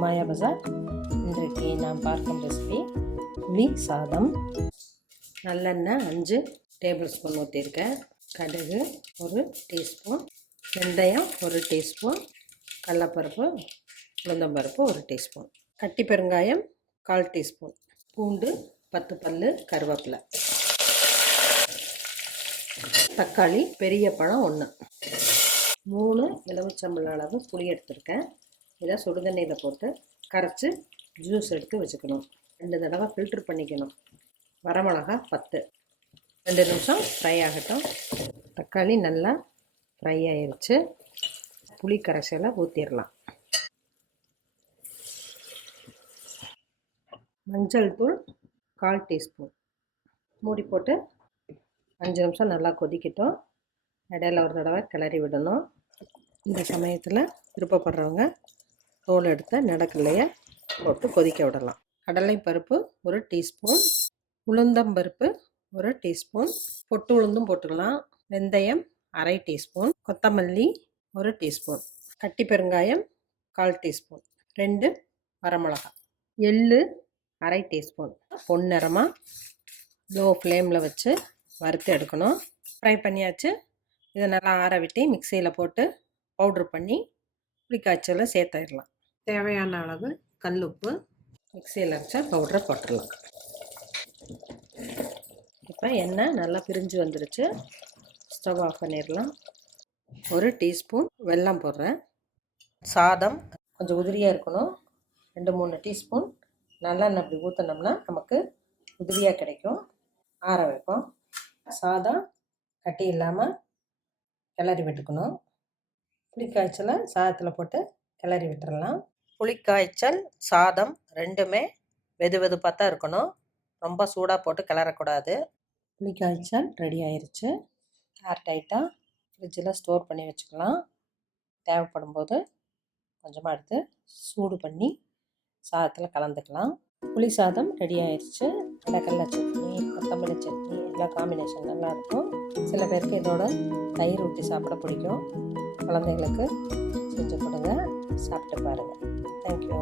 Welcome to மாயா பஜார். இன்றைக்கு நான் பார்க்கும் ரெசிபி புளி சாதம். நல்லெண்ணெய் 5 டேபிள் ஸ்பூன் ஊற்றிருக்கேன். கடுகு 1 டீஸ்பூன், வெந்தயம் 1 டீஸ்பூன், கடலைப்பருப்பு உளுந்தம்பருப்பு 1 டீஸ்பூன், கட்டி பெருங்காயம் 1/4 டீஸ்பூன், பூண்டு 10 பல், கருவேப்பிலை, தக்காளி பெரிய பழம் 1, 3 எலுமிச்சம்பழம் அளவு புளி எடுத்துருக்கேன். இதை சுடுதண்ணியில் போட்டு கரைச்சி ஜூஸ் எடுத்து வச்சுக்கணும். 2 தடவை ஃபில்ட்ரு பண்ணிக்கணும். வரமிளகா 10. 2 நிமிஷம் ஃப்ரை ஆகட்டும். தக்காளி நல்லா ஃப்ரை ஆயிடுச்சு. புளி கரைசலை ஊற்றிடலாம். மஞ்சள் தூள் 1/4 டீஸ்பூன். மூடி போட்டு 5 நிமிஷம் நல்லா கொதிக்கட்டும். இடையில ஒரு தடவை கிளறி விடணும். இந்த சமயத்தில் விருப்பப்படுறவங்க தோல் எடுத்த நடக்கல்லையை போட்டு கொதிக்க விடலாம். கடலை பருப்பு 1 டீஸ்பூன், உளுந்தம்பருப்பு 1 டீஸ்பூன், பொட்டு உளுந்தும் போட்டுக்கலாம். வெந்தயம் 1/2 டீஸ்பூன், கொத்தமல்லி 1 டீஸ்பூன், கட்டி பெருங்காயம் 1/4 டீஸ்பூன், 2 வரமிளகா, எள்ளு 1/2 டீஸ்பூன். பொன்னிறமாக லோ ஃப்ளேமில் வச்சு வறுத்து எடுக்கணும். ஃப்ரை பண்ணியாச்சு. இதை நல்லா ஆற விட்டு மிக்சியில் போட்டு பவுட்ரு பண்ணி புளிக்காய்ச்சலை சேர்த்துடலாம். தேவையான அளவு கல்லுப்பு, மிக்சியில் அரைச்சா பவுடரை போட்டுடலாம். இப்போ எண்ணெய் நல்லா பிரிஞ்சு வந்துருச்சு. ஸ்டவ் ஆஃப் பண்ணிடலாம். 1 டீஸ்பூன் வெல்லம் போடுறேன். சாதம் கொஞ்சம் உதிரியாக இருக்கணும். 2-3 டீஸ்பூன் நல்லெண்ணெய் அப்படி ஊற்றினோம்னா நமக்கு உதிரியாக கிடைக்கும். ஆற வைப்போம். சாதம் கட்டி இல்லாமல் கிளறி விட்டுக்கணும். புளிக்காய்ச்சலை சாதத்தில் போட்டு கிளறி விட்டுறலாம். புளிக்காய்ச்சல் சாதம் ரெண்டுமே வெது வெதுப்பாக தான் இருக்கணும். ரொம்ப சூடாக போட்டு கிளறக்கூடாது. புளிக்காய்ச்சல் ரெடி ஆயிடுச்சு. ஏர் டைட்டாக ஃப்ரிட்ஜில் ஸ்டோர் பண்ணி வச்சுக்கலாம். தேவைப்படும் போது கொஞ்சமாக எடுத்து சூடு பண்ணி சாதத்தில் கலந்துக்கலாம். புளி சாதம் ரெடி ஆயிடுச்சு. கடலை சட்னி, கொத்தமல்லி சட்னி எல்லாம் காம்பினேஷன் நல்லாயிருக்கும். சில பேருக்கு இதோட தயிர் ஊற்றி சாப்பிட பிடிக்கும். குழந்தைகளுக்கு செஞ்சு கொடுங்க, சாப்பிட்டு பாருங்கள். தேங்க்யூ.